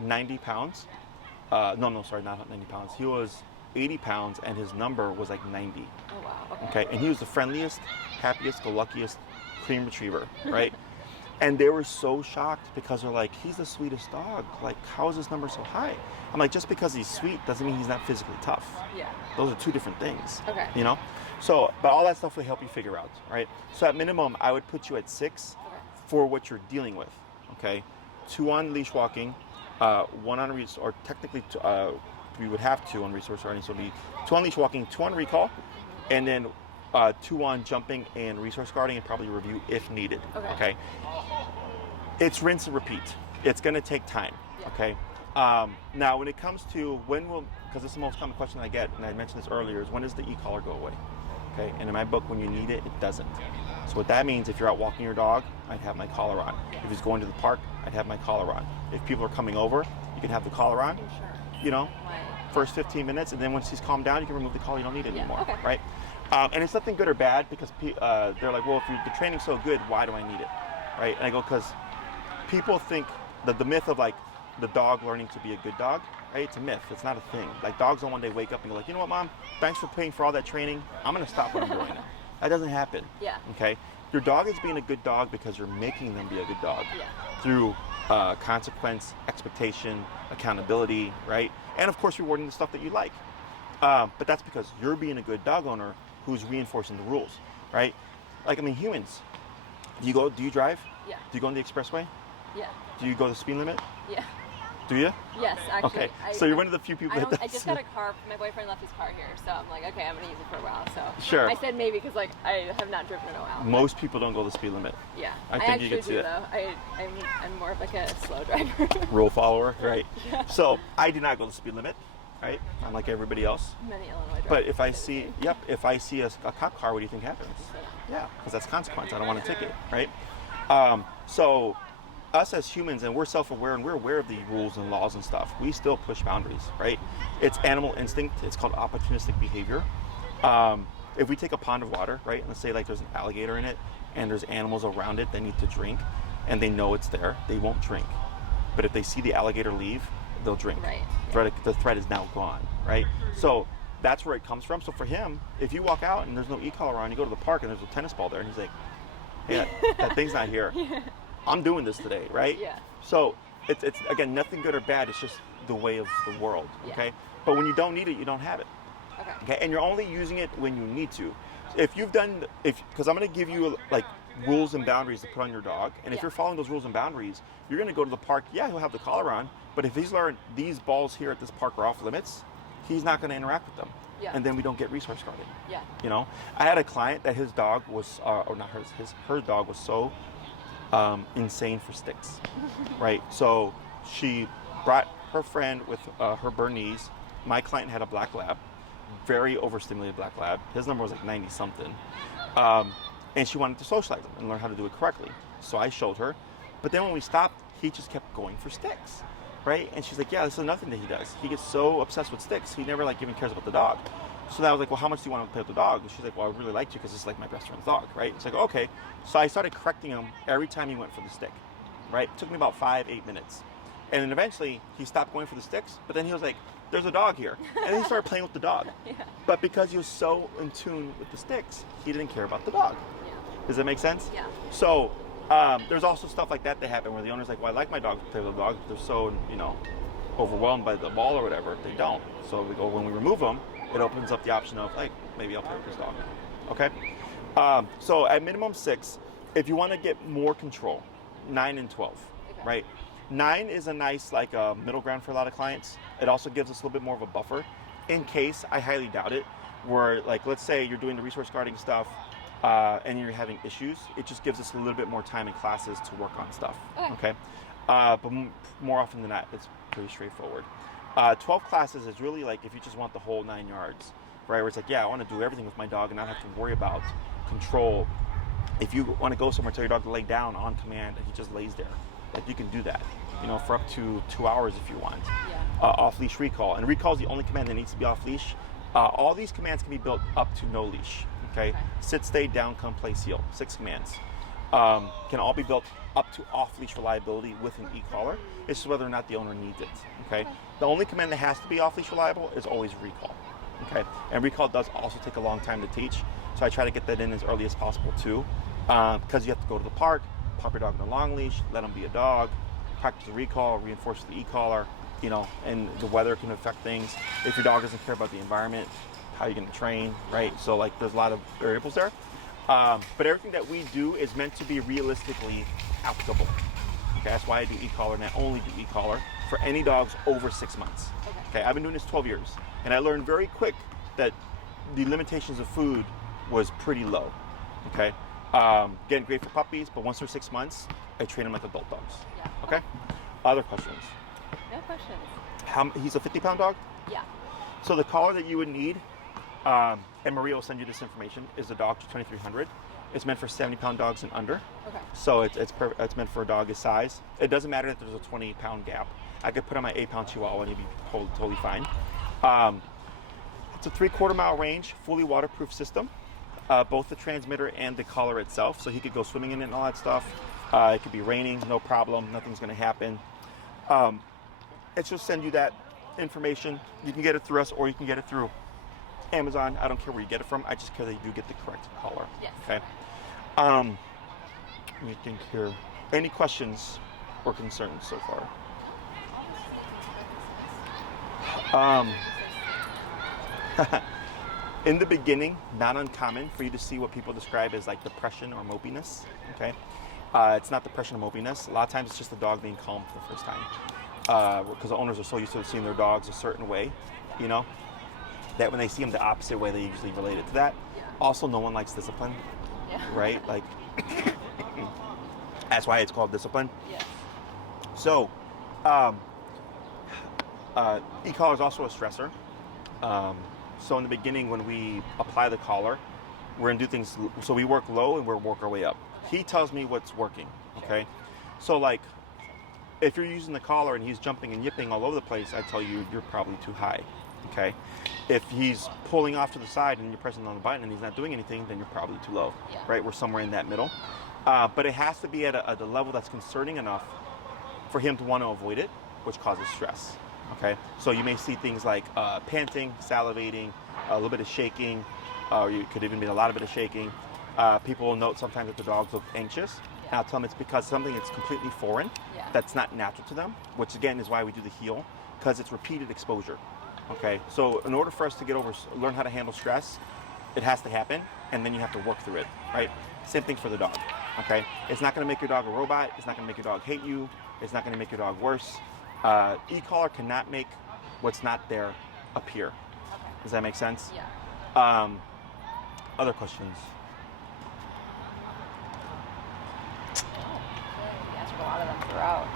90 pounds. Sorry, not 90 pounds. He was 80 pounds and his number was like 90. Oh, wow. Okay. Okay, and he was the friendliest, happiest, the luckiest cream retriever, right? And they were so shocked because they're like, he's the sweetest dog. Like, how is his number so high? I'm like, just because he's sweet doesn't mean he's not physically tough. Yeah. Those are two different things. Okay. You know? So, but all that stuff will help you figure out, right? So at minimum, I would put you at 6 Okay. for what you're dealing with, okay? 2 on leash walking, 1 on resource, or technically we would have 2 on resource learning, so it'd be 2 on leash walking, 2 on recall, and then 2 on jumping and resource guarding, and probably review if needed. Okay. It's rinse and repeat. It's going to take time. Yeah. Okay. Now, when it comes to because this is the most common question I get, and I mentioned this earlier, is when does the e-collar go away? Okay. And in my book, when you need it, it doesn't. So what that means, if you're out walking your dog, I'd have my collar on. If he's going to the park, I'd have my collar on. If people are coming over, you can have the collar on. Sure. You know, Why? first 15 minutes, and then once he's calmed down, you can remove the collar. You don't need it Yeah, anymore, okay. right? And it's nothing good or bad because they're like, well, if the training's so good, why do I need it, right? And I go, because people think that the myth of like the dog learning to be a good dog, right? It's a myth. It's not a thing. Like dogs don't one day wake up and go like, you know what, Mom? Thanks for paying for all that training. I'm gonna stop what I'm doing now. That doesn't happen. Yeah. Okay. Your dog is being a good dog because you're making them be a good dog Yeah. through consequence, expectation, accountability, right? And of course, rewarding the stuff that you like. But that's because you're being a good dog owner who's reinforcing the rules, right? Like, I mean, humans. Do you drive? Yeah. Do you go on the expressway? Yeah. Do you go the speed limit? Yeah. Do you? Yes, actually. Okay. So you're one of the few people that I just does. got a car. My boyfriend left his car here, so I'm like, okay, I'm gonna use it for a while. So Sure. I said maybe because like I have not driven in a while. Most people don't go the speed limit. Yeah. I think you actually can see do it. though. I'm more of like a slow driver. Rule follower, right? Yeah. So I do not go the speed limit, right? I'm like everybody else. Many Illinois drivers. But if I say the see, same. if I see a cop car, what do you think happens? So, Yeah, because that's consequence. I don't want a ticket, right? So us as humans, and we're self-aware and we're aware of the rules and laws and stuff, we still push boundaries, right? It's animal instinct. It's called opportunistic behavior. if we take a pond of water, right, and let's say like there's an alligator in it and there's animals around it that need to drink and they know it's there, they won't drink. But if they see the alligator leave, they'll drink. Right. The threat is now gone, right? So that's where it comes from. So for him, if you walk out and there's no e-collar on, you go to the park and there's a tennis ball there and he's like, yeah, that thing's not here. I'm doing this today, right? Yeah. So it's again, nothing good or bad. It's just the way of the world, okay? But when you don't need it, you don't have it. Okay. And you're only using it when you need to. If you've done, because I'm going to give you like rules and boundaries to put on your dog, and if you're following those rules and boundaries, you're going to go to the park. Yeah, he'll have the collar on, but if he's learned these balls here at this park are off limits, he's not going to interact with them. Yeah. And then we don't get resource guarded. Yeah. You know, I had a client that his dog was, or not hers, her dog was so insane for sticks, right? So she brought her friend with her Bernese. My client had a black lab, very overstimulated black lab. His number was like 90 something. And she wanted to socialize him and learn how to do it correctly. So I showed her. But then when we stopped, he just kept going for sticks, right? And she's like, yeah, this is another thing that he does. He gets so obsessed with sticks. He never like even cares about the dog. So then I was like, well, how much do you want to play with the dog? And she's like, well, I really like you because it's like my best friend's dog, right? It's like, okay. So I started correcting him every time he went for the stick, right? It took me about 5-8 minutes. And then eventually he stopped going for the sticks, but then he was like, there's a dog here. And then he started playing with the dog. But because he was so in tune with the sticks, he didn't care about the dog. Does that make sense? Yeah. So there's also stuff like that happen where the owner's like, well, I like my dog to play with the dog. They're so, overwhelmed by the ball or whatever. They don't. So we go, when we remove them, it opens up the option of like, maybe I'll play with this dog. Okay? So at minimum 6, if you want to get more control, 9 and 12, right? 9 is a nice like middle ground for a lot of clients. It also gives us a little bit more of a buffer in case, I highly doubt it, where like, let's say you're doing the resource guarding stuff and you're having issues, it just gives us a little bit more time in classes to work on stuff, okay? But more often than not, it's pretty straightforward. 12 classes is really like if you just want the whole 9 yards, right? Where it's like, yeah, I want to do everything with my dog and not have to worry about control. If you want to go somewhere, tell your dog to lay down on command, and he just lays there. Like you can do that, for up to 2 hours if you want. Off-leash recall. And recall is the only command that needs to be off-leash. All these commands can be built up to no leash, okay? Sit, stay, down, come, play, seal. 6 commands. Can all be built up to off-leash reliability with an e-collar. It's just whether or not the owner needs it, okay? The only command that has to be off-leash reliable is always recall, okay? And recall does also take a long time to teach, so I try to get that in as early as possible too, because you have to go to the park, pop your dog on a long leash, let him be a dog, practice the recall, reinforce the e-collar, and the weather can affect things. If your dog doesn't care about the environment, how are you going to train, right? So like there's a lot of variables there. But everything that we do is meant to be realistically applicable. Okay, that's why I do e-collar, and I only do e-collar for any dogs over 6 months. Okay, I've been doing this 12 years, and I learned very quick that the limitations of food was pretty low. Okay, getting great for puppies, but once they're 6 months, I train them like adult dogs. Okay, other questions? No questions. He's a 50-pound dog? Yeah. So the collar that you would need, and Maria will send you this information, is the Dog 2300. It's meant for 70-pound dogs and under. Okay. So it's meant for a dog his size. It doesn't matter if there's a 20-pound gap. I could put on my 8-pound Chihuahua and he'd be totally fine. It's a 3/4 mile range, fully waterproof system. Both the transmitter and the collar itself. So he could go swimming in it and all that stuff. It could be raining, no problem. Nothing's going to happen. It's just send you that information. You can get it through us or you can get it through Amazon. I don't care where you get it from. I just care that you do get the correct collar. Yes. Okay. Let me think here. Any questions or concerns so far? In the beginning, not uncommon for you to see what people describe as like depression or mopiness. Okay. It's not depression or mopiness. A lot of times it's just the dog being calm for the first time. Because the owners are so used to seeing their dogs a certain way, that when they see them the opposite way, they usually relate it to that. Yeah. Also, no one likes discipline, right? Like, that's why it's called discipline. Yeah. So, e-collar is also a stressor. So in the beginning, when we apply the collar, we're gonna do things, so we work low and we'll work our way up. Okay. He tells me what's working, okay? Sure. So like, if you're using the collar and he's jumping and yipping all over the place, I tell you, you're probably too high. Okay, if he's pulling off to the side and you're pressing on the button and he's not doing anything, then you're probably too low, Yeah. right? We're somewhere in that middle, but it has to be at a level that's concerning enough for him to want to avoid it, which causes stress. Okay, so you may see things like panting, salivating, a little bit of shaking, or you could even be a lot of bit of shaking. People will note sometimes that the dogs look anxious. Yeah. And I'll tell them it's because something that's completely foreign, Yeah. that's not natural to them, which again is why we do the heel, because it's repeated exposure. Okay, so in order for us to learn how to handle stress, it has to happen, and then you have to work through it, right? Same thing for the dog. Okay, it's not going to make your dog a robot. It's not going to make your dog hate you. It's not going to make your dog worse. E-collar cannot make what's not there appear. Okay. Does that make sense? Yeah. Other questions? We answered a lot of them throughout.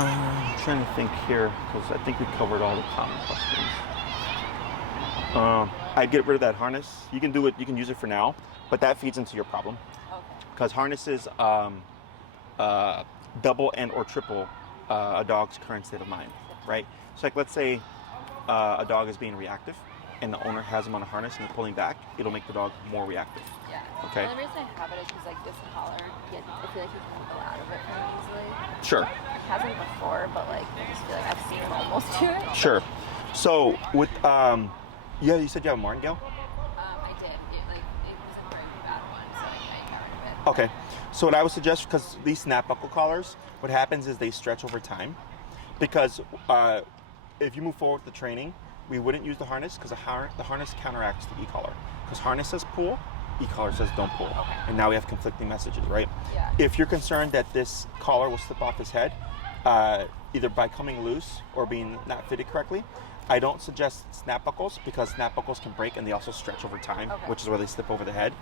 I'm trying to think here because I think we covered all the common questions. I'd get rid of that harness. You can do it. You can use it for now, but that feeds into your problem Okay. because harnesses double and or triple a dog's current state of mind, right? So like let's say a dog is being reactive and the owner has him on a harness and they're pulling back, it'll make the dog more reactive. Yeah. Okay. The only reason I have it is because like this collar, I feel like you can go out of it pretty easily. Sure. It hasn't before, but like I just feel like I've seen it almost do it. Sure. So with yeah, you said you have a martingale? I did. It was a very bad one, so I got rid of it. Okay. So what I would suggest, because these snap buckle collars, what happens is they stretch over time. Because if you move forward with the training, we wouldn't use the harness because the harness counteracts the e-collar. Because harness says pull, e-collar says don't pull. Okay. And now we have conflicting messages, right? Yeah. If you're concerned that this collar will slip off his head, either by coming loose or being not fitted correctly, I don't suggest snap buckles because snap buckles can break and they also stretch over time, Okay. which is where they slip over the head.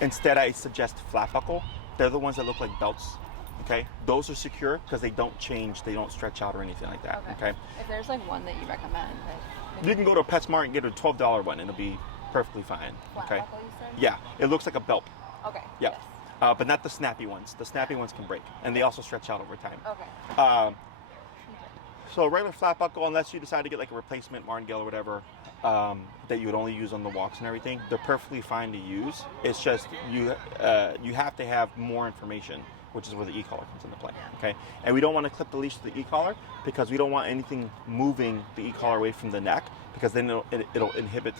Instead, I suggest flat buckle. They're the ones that look like belts. Okay, those are secure because they don't change, they don't stretch out or anything like that. Okay, If there's like one that you recommend, like you can go to a PetSmart and get a $12 one, and it'll be perfectly fine. flat Okay, buckle, you said? yeah, it looks like a belt. Okay. Yeah, Yes. but not the snappy ones. The snappy ones can break, and they also stretch out over time. Okay. So a regular flat buckle, unless you decide to get like a replacement martingale or whatever, that you would only use on the walks and everything, they're perfectly fine to use. It's just you have to have more information, which is where the e-collar comes into play. Okay, and we don't want to clip the leash to the e-collar because we don't want anything moving the e-collar away from the neck because then it'll inhibit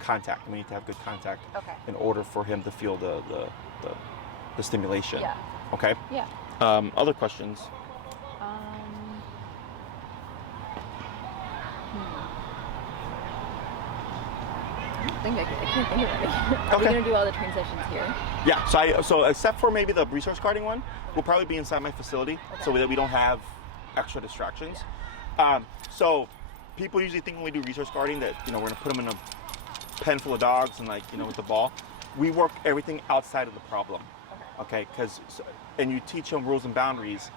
contact. We need to have good contact Okay. in order for him to feel the stimulation. Yeah. Okay. Yeah. Other questions? I can't think of any. Are we Okay. gonna do all the train sessions here? Yeah, so except for maybe the resource guarding one, we'll probably be inside my facility so that we don't have extra distractions. So people usually think when we do resource guarding that, we're gonna put them in a pen full of dogs and with the ball. We work everything outside of the problem, okay? And you teach them rules and boundaries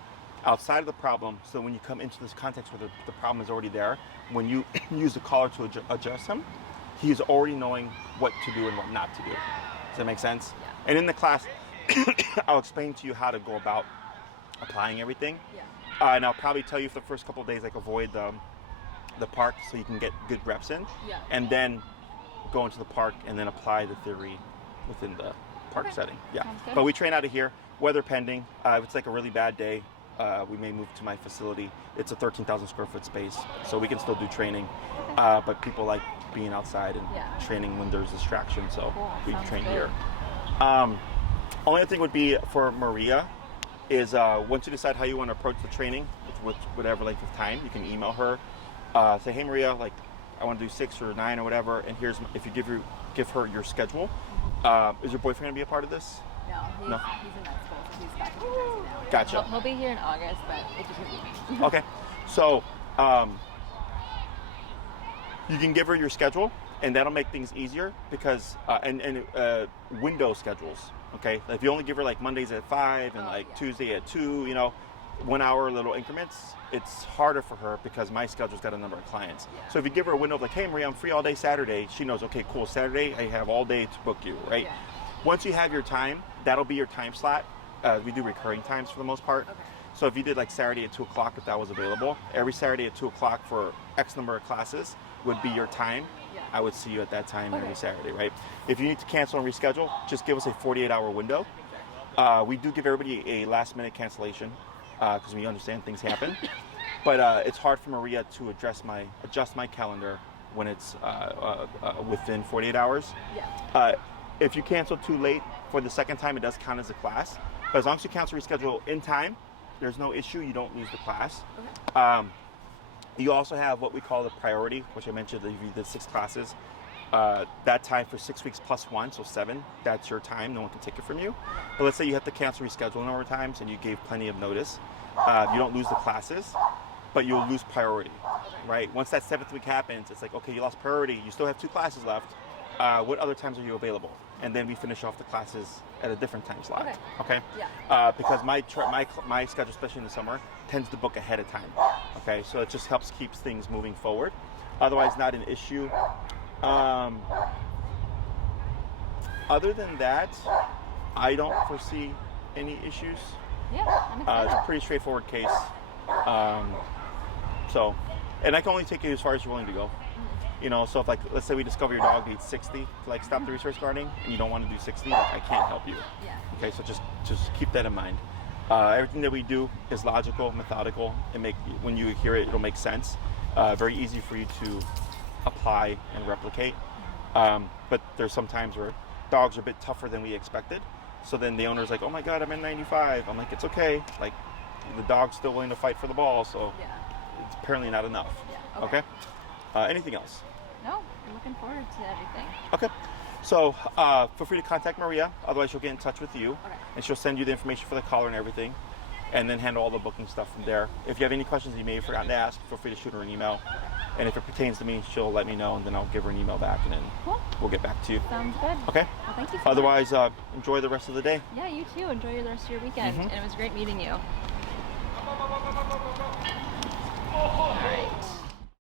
outside of the problem so when you come into this context where the problem is already there, when you use the collar to adjust him, he's already knowing what to do and what not to do. Does that make sense? Yeah. And in the class, I'll explain to you how to go about applying everything. Yeah. And I'll probably tell you for the first couple of days, avoid the park so you can get good reps in. Yeah. And then go into the park and then apply the theory within the park setting. Yeah. Sounds good. But we train out of here, weather pending. If it's like a really bad day, we may move to my facility. It's a 13,000 square foot space, so we can still do training. But people like being outside and training when there's distraction, so Cool. we Sounds train good. here. Only other thing would be for Maria is once you decide how you want to approach the training, with whatever length of time, you can email her. Say, hey Maria, I want to do 6 or 9 or whatever, and if you give her your schedule. Is your boyfriend gonna be a part of this? No, he's in that school, so he's back in New Jersey now. Gotcha. He'll be here in August, but it's just gonna be me. Okay, so you can give her your schedule, and that'll make things easier because and window schedules. Okay, if you only give her Mondays at 5 and Tuesday at 2, 1 hour little increments, it's harder for her because my schedule's got a number of clients. Yeah. So if you give her a window of hey Maria, I'm free all day Saturday, she knows, okay, cool, Saturday I have all day to book you, right? Yeah. Once you have your time, that'll be your time slot. We do recurring times for the most part. Okay. So if you did like Saturday at 2 o'clock, if that was available, every Saturday at 2 o'clock for X number of classes would be your time. Yeah. I would see you at that time Okay. every Saturday, right? If you need to cancel and reschedule, just give us a 48-hour window. We do give everybody a last-minute cancellation because we understand things happen. But it's hard for Maria to adjust my calendar when it's within 48 hours. Yeah. If you cancel too late for the second time, it does count as a class. But as long as you cancel reschedule in time, there's no issue. You don't lose the class. Okay. You also have what we call the priority, which I mentioned that if you did 6 classes, that time for 6 weeks plus 1, so 7, that's your time. No one can take it from you. But let's say you have to cancel reschedule a number of times and you gave plenty of notice. You don't lose the classes, but you'll lose priority, right? Once that 7th week happens, it's like, okay, you lost priority. You still have 2 classes left. What other times are you available? And then we finish off the classes at a different time slot. Okay. Yeah. Because my schedule, especially in the summer, tends to book ahead of time. Okay, so it just helps keeps things moving forward. Otherwise, not an issue. Other than that, I don't foresee any issues. Yeah. I'm It's excited. a pretty straightforward case. So, and I can only take you as far as you're willing to go. You know, so if like, let's say we discover your dog needs 60 to like stop the resource guarding, and you don't want to do 60, like, I can't help you. Yeah. Okay, so just keep that in mind. Everything that we do is logical, methodical, and when you hear it, it'll make sense. Very easy for you to apply and replicate. But there's some times where dogs are a bit tougher than we expected. So then the owner's like, oh my God, I'm in 95. I'm like, it's okay. Like, the dog's still willing to fight for the ball, so Yeah. it's apparently not enough. Yeah. Okay? Anything else? No, I'm looking forward to everything. Okay. So feel free to contact Maria. Otherwise, she'll get in touch with you. Okay. And she'll send you the information for the collar and everything. And then handle all the booking stuff from there. If you have any questions you may have forgotten to ask, feel free to shoot her an email. And if it pertains to me, she'll let me know, and then I'll give her an email back, and then Cool. we'll get back to you. Sounds good. Okay? Well, thank you so Otherwise, enjoy the rest of the day. much. Yeah, you too. Enjoy the rest of your weekend. Mhm. And it was great meeting you. All right.